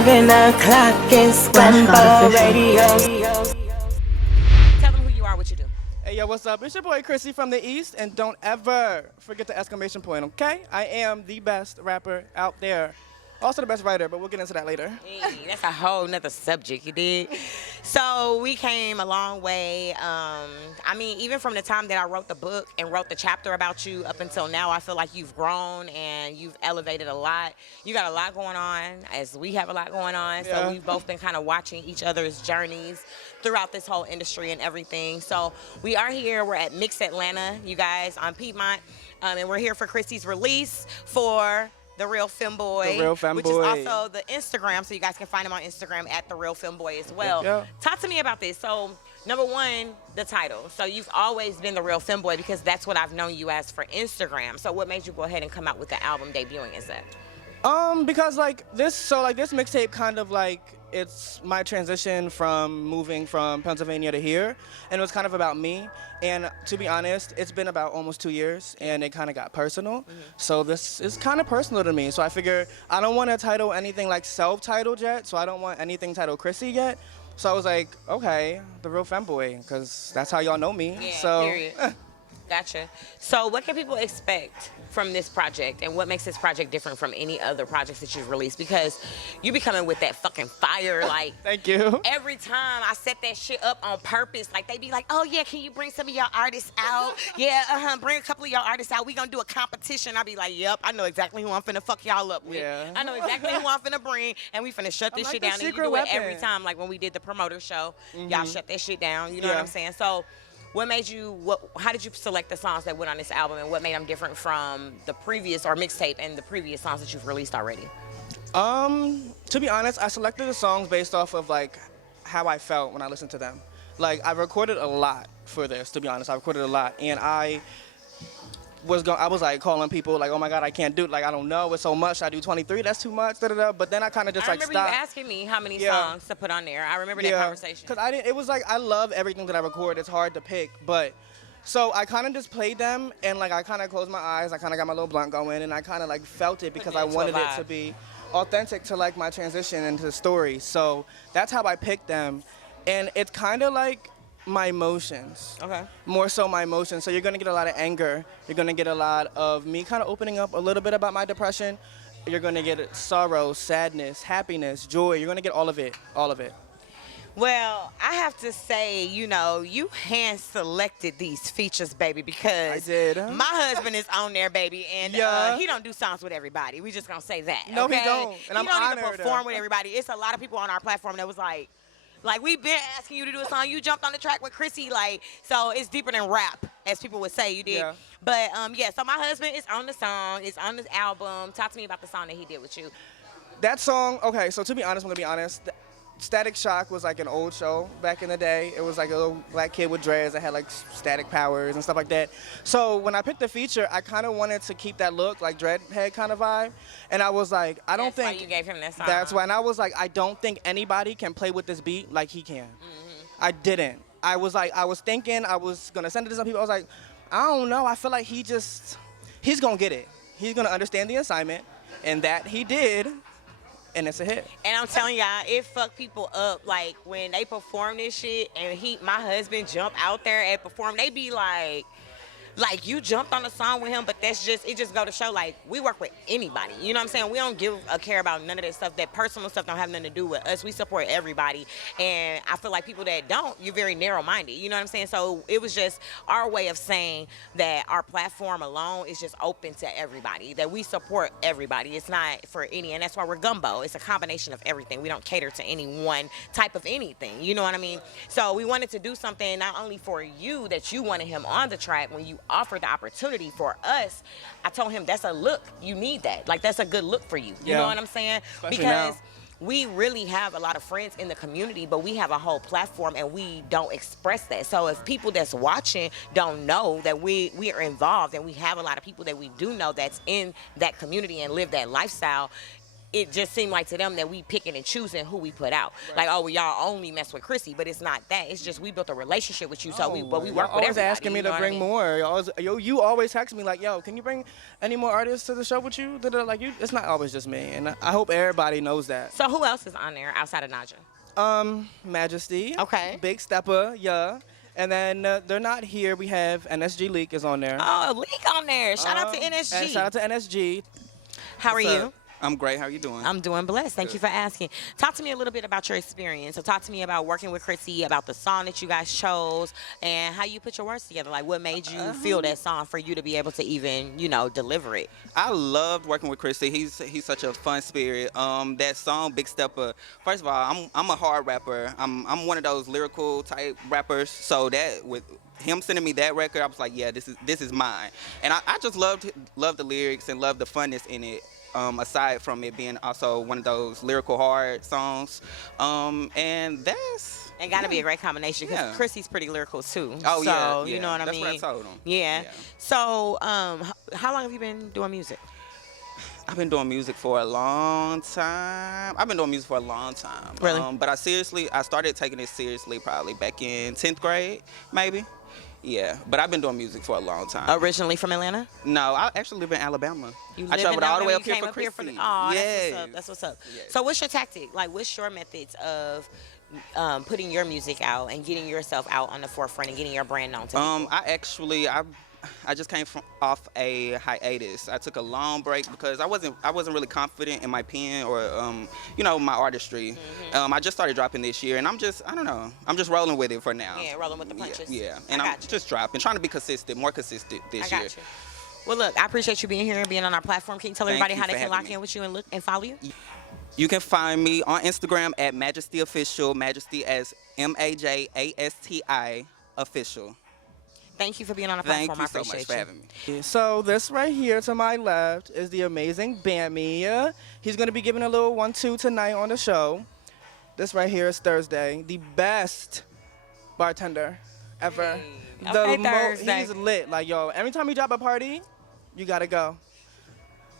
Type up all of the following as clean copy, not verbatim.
7 o'clock is Gumbo Radio. Tell them who you are, what you do. Hey, yo, what's up? It's your boy Chrissy from the East, and don't ever forget the exclamation point, okay? I am the best rapper out there. Also the best writer, but we'll get into that later. Hey, that's a whole nother subject, you did. So we came a long way. I mean, even from the time that I wrote the book and wrote the chapter about you up until now, I feel like you've grown and you've elevated a lot. You got a lot going on, as we have a lot going on. Yeah. So we've both been kind of watching each other's journeys throughout this whole industry and everything. So we are here. We're at Mix Atlanta, you guys, on Piedmont. And we're here for Chrissy's release for The Real Femboy, The Real Femboy. which is also the Instagram, so you guys can find him on Instagram at The Real Femboy as well. Yeah. Talk to me about this. So, number one, the title. So you've always been The Real Femboy because that's what I've known you as for Instagram. So what made you go ahead and come out with the album debuting as that? Because this mixtape kind of like, it's my transition from moving from Pennsylvania to here, and it was kind of about me. And to be honest, it's been about almost 2 years, and it kind of got personal. So this is kind of personal to me. So I figure I don't want to title anything like self-titled yet, so I don't want anything titled Chrissy yet. So I was like, okay, The Real Femboy, because that's how y'all know me. Yeah, so, period. Gotcha. So what can people expect from this project, and what makes this project different from any other projects that you've released? Because you be coming with that fucking fire, like. Thank you. Every time I set that shit up on purpose, like they be like, oh yeah, can you bring some of y'all artists out? Yeah, bring a couple of y'all artists out. We gonna do a competition. I be like, yep, I know exactly who I'm finna fuck y'all up with. Yeah. I know exactly who I'm finna bring, and we finna shut this like shit the down. And you secret do it weapon. every time, like when we did the promoter show, y'all shut that shit down. You know what Yeah. I'm saying? So. What made you, how did you select the songs that went on this album, and what made them different from the previous, or mixtape, and the previous songs that you've released already? To be honest, I selected the songs based off of like how I felt when I listened to them. Like I recorded a lot for this, to be honest. I recorded a lot, and I was like calling people like, oh my God, I can't do it. Like I don't know, it's so much. I do 23, that's too much. Da, da, da. But then I kind of just I like remember stopped. you asking me how many Yeah. songs to put on there. I remember that conversation. Because I didn't. It was like I love everything that I record. It's hard to pick, but. So I kind of just played them, and like I kind of closed my eyes. I kind of got my little blunt going, and I kind of like felt it because I wanted it to be authentic to like my transition into the story. So that's how I picked them, and it's kind of like my emotions. Okay. More so my emotions. So you're gonna get a lot of anger. You're gonna get a lot of me kind of opening up a little bit about my depression. You're gonna get sorrow, sadness, happiness, joy. You're gonna get all of it. All of it. Well, I have to say, you know, you hand-selected these features, baby, because I did. my husband is on there, baby, and Yeah. he don't do songs with everybody. We just gonna say that. No, he okay? don't, and I'm he don't even honored. perform with everybody. It's a lot of people on our platform that was like, we've been asking you to do a song. You jumped on the track with Chrissy, like, so it's deeper than rap, as people would say. You did. Yeah. But yeah. So my husband is on the song. It's on the album. Talk to me about the song that he did with you. That song, okay, so to be honest, I'm gonna be honest, Static Shock was like an old show back in the day. It was like a little black kid with dreads that had like static powers and stuff like that. So when I picked the feature, I kind of wanted to keep that look, like dreadhead kind of vibe. And I was like, I don't That's think. why you gave him that song. That's why, and I was like, I don't think anybody can play with this beat like he can. I didn't. I was thinking I was gonna send it to some people. I was like, I don't know. I feel like he's gonna get it. He's gonna understand the assignment, and that he did. And it's a hit. And I'm telling y'all, it fucked people up. Like when they perform this shit, and my husband jump out there and perform, they be like you jumped on a song with him, but it just go to show, like, we work with anybody. You know what I'm saying? We don't give a care about none of that stuff. That personal stuff don't have nothing to do with us. We support everybody. And I feel like people that don't, you're very narrow-minded. You know what I'm saying? So it was just our way of saying that our platform alone is just open to everybody, that we support everybody. It's not for any, and that's why we're Gumbo. It's a combination of everything. We don't cater to any one type of anything. You know what I mean? So we wanted to do something not only for you, that you wanted him on the track when you offered the opportunity for us. I told him that's a look. You need that. Like, that's a good look for you. You know what I'm saying? Especially because now. we really have a lot of friends in the community, but we have a whole platform and we don't express that. So if people that's watching don't know that we are involved, and we have a lot of people that we do know that's in that community and live that lifestyle, it just seemed like to them that we picking and choosing who we put out. Like, oh, well, y'all only mess with Chrissy, but it's not that. It's just we built a relationship with you, so we work with everybody. Always asking me to bring more. You always text me like, yo, can you bring any more artists to the show with you? Like, it's not always just me, and I hope everybody knows that. So who else is on there outside of Naja? Majesty. Okay. Big Stepper, yeah. And then they're not here. We have NSG Leak is on there. Oh, Leak on there. Shout out to NSG. And shout out to NSG. How are you? I'm great. How are you doing? I'm doing blessed. Thank you for asking. Talk to me a little bit about your experience. So talk to me about working with Chrissy, about the song that you guys chose, and how you put your words together. Like, what made you feel that song for you to be able to even, deliver it? I loved working with Chrissy. He's such a fun spirit. That song, Big Stepper. First of all, I'm a hard rapper. I'm one of those lyrical type rappers. So that with him sending me that record, I was like, yeah, this is mine. And I just loved the lyrics and loved the funness in it. Aside from it being also one of those lyrical hard songs, and gotta be a great combination because Chrissy's pretty lyrical too. Oh so, yeah, you know what I mean. That's what I told him. Yeah. So, how long have you been doing music? I've been doing music for a long time. Really? But I started taking it seriously probably back in 10th grade, maybe. Yeah, but I've been doing music for a long time. Originally from Atlanta? No, I actually live in Alabama. I traveled all the way up here for Chrissy. Oh, that's what's up. Yes. So what's your tactic? Like, what's your methods of putting your music out and getting yourself out on the forefront and getting your brand known to people? I just came off a hiatus. I took a long break because I wasn't really confident in my pen or my artistry. Mm-hmm. I just started dropping this year, and I'm just rolling with it for now. Yeah, rolling with the punches. Yeah. And I'm just dropping, trying to be more consistent this year. You. Well, look, I appreciate you being here and being on our platform. Can you tell everybody how they can lock in with you and look and follow you? You can find me on Instagram at Majesty Official. Majesty as MAJASTI Official. Thank you for being on the platform. Thank you so much for having me. So this right here to my left is the amazing Bammy. He's going to be giving a little 1-2 tonight on the show. This right here is Thursday, the best bartender ever. Hey. Okay, Thursday. He's lit. Like, yo, every time we drop a party, you got to go.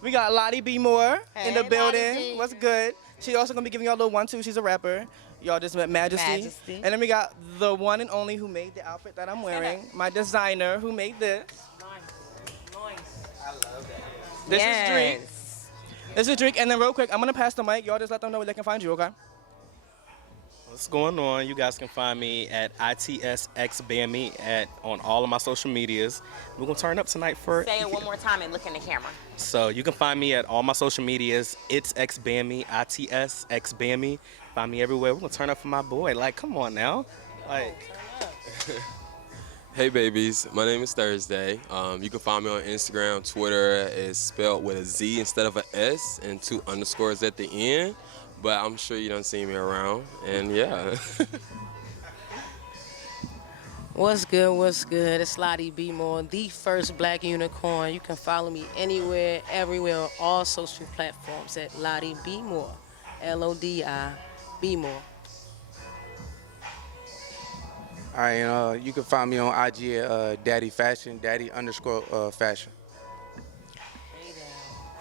We got Lottie B. Moore in the building. What's good? She also going to be giving y'all a little 1-2. She's a rapper. Y'all just met Majesty. And then we got the one and only who made the outfit that I'm wearing. My designer who made this. Nice. I love that. This is Drake. This is Drake. And then real quick, I'm going to pass the mic. Y'all just let them know where they can find you, okay? What's going on? You guys can find me at ITSXBammy on all of my social medias. We're going to turn up tonight for... Say it one more time and look in the camera. So you can find me at all my social medias. It's XBammy, ITSXBammy. Find me everywhere. We're going to turn up for my boy. Like, come on now. Like... Hey babies, my name is Thursday. You can find me on Instagram, Twitter. It's spelled with a Z instead of an S and 2 underscores at the end. But I'm sure you done seen me around, and yeah. What's good? It's Lottie B. Moore, the first black unicorn. You can follow me anywhere, everywhere, on all social platforms at Lottie B. Moore, LODI B. Moore. All right, you can find me on IG at Daddy Fashion, Daddy_Fashion.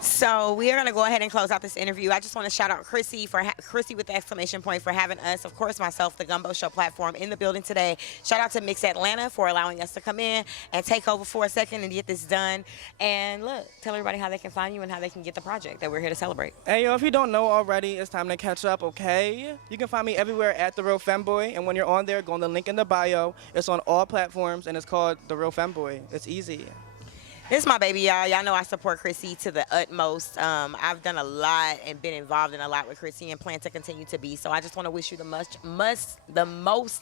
So we are going to go ahead and close out this interview. I just want to shout out Chrissy Chrissy with the exclamation point for having us, of course, myself, the Gumbo Show platform in the building today. Shout out to Mix Atlanta for allowing us to come in and take over for a second and get this done. And look, tell everybody how they can find you and how they can get the project that we're here to celebrate. Hey, yo, if you don't know already, it's time to catch up, okay? You can find me everywhere at The Real Femboy. And when you're on there, go on the link in the bio. It's on all platforms, and it's called The Real Femboy. It's easy. This is my baby, y'all. Y'all know I support Chrissy to the utmost. I've done a lot and been involved in a lot with Chrissy and plan to continue to be. So I just want to wish you the most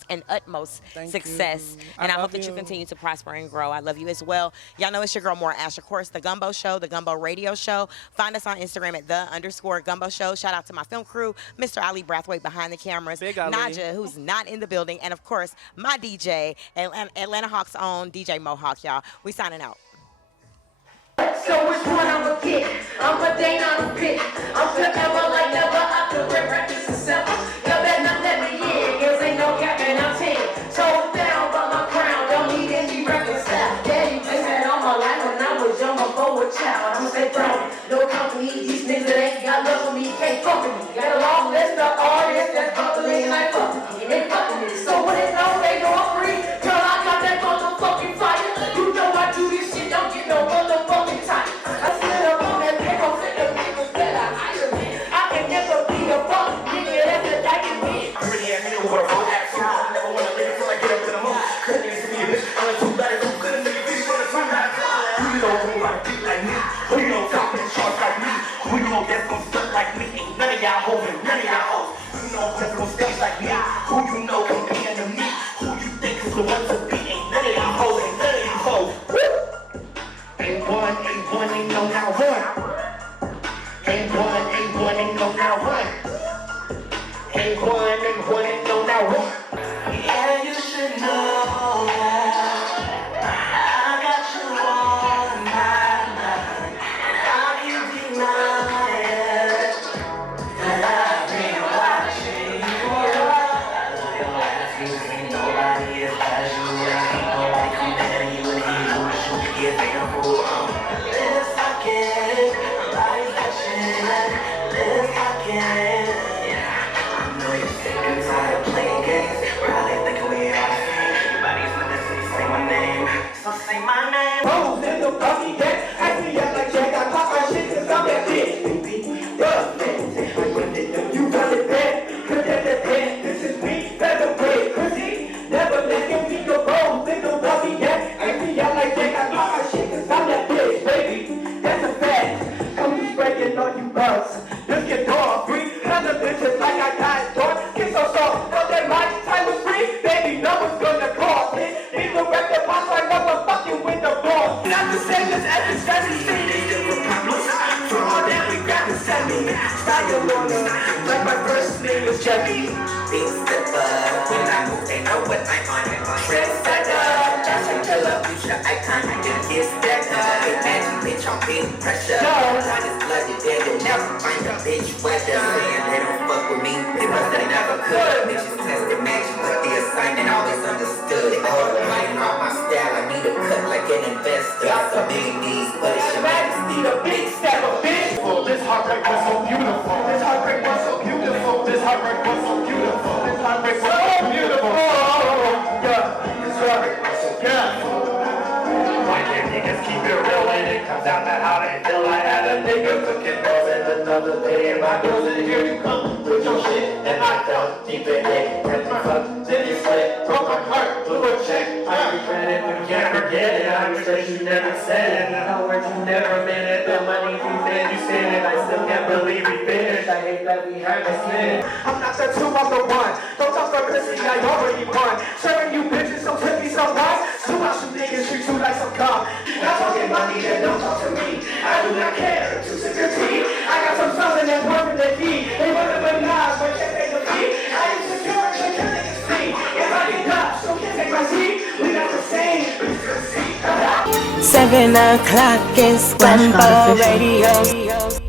and utmost success. And I hope that you continue to prosper and grow. I love you as well. Y'all know it's your girl, More Ash, of course, the Gumbo Show, the Gumbo Radio Show. Find us on Instagram at _Gumbo Show. Shout out to my film crew, Mr. Ali Brathwaite behind the cameras, Naja, who's not in the building, and of course, my DJ, Atlanta Hawks' own DJ Mohawk, y'all. We signing out. So which one I'ma get? I'm a day not a bit. I'm forever like never. I could rap this and simple. Y'all better not let me in. Girls ain't no cap and I'm 10. Told down by my crown. Don't need any record style. Daddy just had all my life when I was young before a child. I'm stay grown. No company. for me. These niggas that ain't got love for me can't fuck with me. Got a long list of artists that's bubbling like fuck with me. And they fucking with me. So when it's known they know I'm free, girl, I got that motherfucking fire. You know I do this shit, don't get no motherfucking time. I sit up on that paper, fit the niggas that I hire me. I can never be a fuck nigga that's a dying me. Pretty ass nigga with a full ass suit. Never wanna live till I get up to the moon. Couldn't even see me a bitch. I'm too bad if you couldn't see me a bitch. Who you know who like beat like me? Who you know talking short like me? Who you know that's gon' stunt like me? Ain't none of y'all hoes and none of y'all hoes. Who you know that's gon' stunt like me? Who you know comparing to me? Who you think is the one to beat? Ain't none of y'all hoes and none of you hoes. Ain't one, ain't no now one. Ain't one, ain't no now one. Ain't one, ain't no now one. Yeah, you should know that I got you on my mind. How you deny it? That I've been watching you. Your last music, nobody is casual. Ain't nobody comparing you and he who should be a example. Let's talk it, like that shit. Let's talk it. I know you're sick and tired of playing games. Probably thinking we all the same. Everybody's listening, say my name. So say my name. Rose in the puppy cat. I see ya like Jack. I pop my shit cause I'm that bitch. You got it bad. Cause that's that bad. This is me. Better bread. Chrissy. Never let me go rose in the puppy cat. I see ya like Jack. I pop my shit cause I'm that bitch, baby. That's a fact. Come be breaking on you bugs. Just get dog free. Other bitches like I got door. Get so soft. Know that my time was free. Baby, no one's gonna call it. People rap the boss like motherfucking with the boss. Not the same as every Saturday. They different problems. For all that we got to send me. Style on like my first name is Jeffy. Big stepper. When I move, they know what I'm on. Trendsetter. Just a killer, future icon. I can get stacked up. Imagine, bitch, I'm big pressure. I just flooded there. You'll never find a bitch weather. Saying they don't fuck with me. Because they never could. Bitches tested magic, but the assignment always understood. They all lying on my style. I need a cut like an investor. Got some big knees, but it's your majesty, the big stepper, bitch. This heartbreak was so beautiful. This heartbreak was so beautiful. This heartbreak was so beautiful. This heartbreak was so beautiful. Yeah, this heartbreak was so beautiful. Why can't niggas keep it real when it comes down to how they feel? I had a nigga cooking girls and another day. And my girls and here you come with your shit. And I felt deep in it. Kept my fuck, then you split. Broke my heart, blew a check. I regret it, we can't forget it. I wish that you never said it. The words you never meant it. The money you said you said it. I still can't believe we finished. I hate that we had this minute. I'm not the two, I'm the one. Don't talk for Chrissy, I already won. Serving you bitches, don't tip me so much. Two out you niggas, treat you like some gum. Not talking money, then don't talk to me. I do not care, too sick of tea. I got some something that's worth the key. They want to menage, but can't pay the fee. I am secure, so can't take a seat. If I get up, so can't take my seat. We not the same, we just see. 7 o'clock is Gumbo Radio.